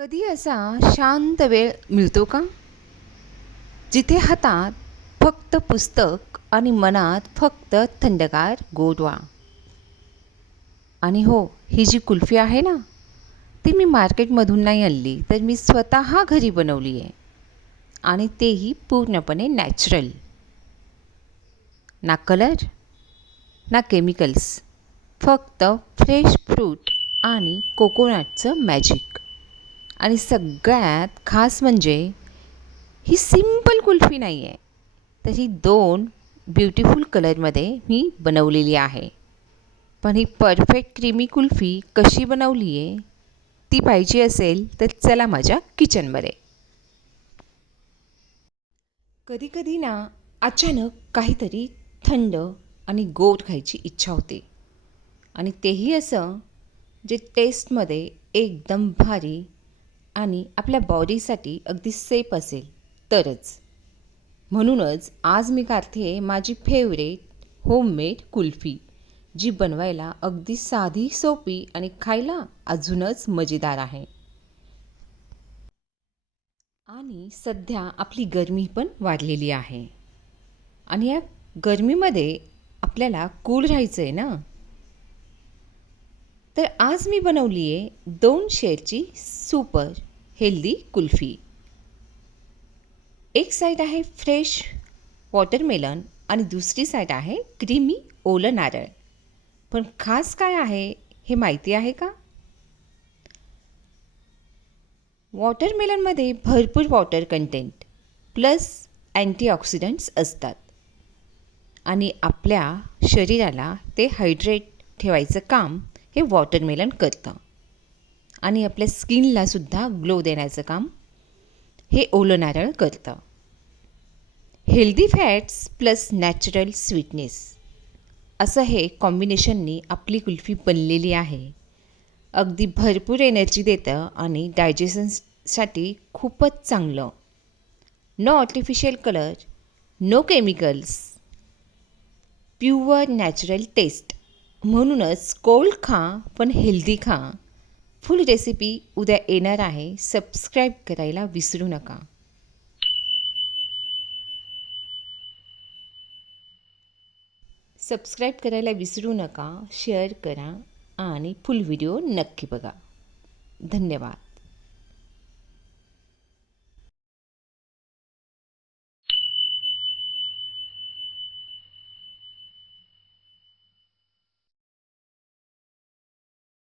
कधी असा शांत वेळ मिळतो का, जिथे हातात फक्त पुस्तक आणि मनात फक्त थंडगार गोडवा. आणि हो, ही जी कुल्फी आहे ना, ती मी मार्केटमधून नाही आणली, तर मी स्वतः घरी बनवली आहे. आणि तेही पूर्णपणे नॅचरल. ना कलर, ना केमिकल्स, फक्त फ्रेश फ्रूट आणि कोकोनटचं मॅजिक. आणि सगळ्यात खास म्हणजे ही सिंपल कुल्फी नाही आहे, तर ही दोन ब्युटिफुल कलरमध्ये मी बनवलेली आहे. पण ही परफेक्ट क्रीमी कुल्फी कशी बनवली आहे ती पाहिजे असेल तर चला माझ्या किचनमध्ये. कधीकधी ना अचानक काहीतरी थंड आणि गोड खायची इच्छा होते. आणि तेही असं जे टेस्टमध्ये एकदम भारी आणि आपल्या बॉडीसाठी अगदी सेफ असेल तरच. म्हणूनच आज मी करते माझी फेवरेट होममेड कुल्फी, जी बनवायला अगदी साधी, सोपी आणि खायला अजूनच मजेदार आहे. आणि सध्या आपली गरमी पण वाढलेली आहे. आणि या गरमीमध्ये आपल्याला कूल राहायचं आहे ना, तर आज मी बनवली आहे 2 शेअरची सुपर हेल्दी कुल्फी. एक साईड आहे फ्रेश वॉटरमेलन आणि दुसरी साईड आहे क्रीमी ओलं नारळ. पण खास काय आहे हे माहिती आहे का? वॉटरमेलनमध्ये भरपूर वॉटर कंटेंट प्लस अँटीऑक्सिडंट्स असतात. आणि आपल्या शरीराला ते हायड्रेट ठेवायचं काम हे वॉटरमेलन करतं. आणि आपल्या स्किनलासुद्धा ग्लो देण्याचं काम हे ओलं नारळ करतं. Healthy fats plus natural sweetness असं हे कॉम्बिनेशननी आपली कुल्फी बनलेली आहे. अगदी भरपूर एनर्जी देतं आणि डायजेशनसाठी खूपच चांगलं. No artificial colour, no chemicals, pure natural taste. म्हणूनच कोल्ड खा पण हेल्दी खा. फुल रेसिपी उद्या येणार आहे. सबस्क्राईब करायला विसरू नका. सबस्क्राईब करायला विसरू नका, शेअर करा आणि फुल व्हिडिओ नक्की बघा. धन्यवाद.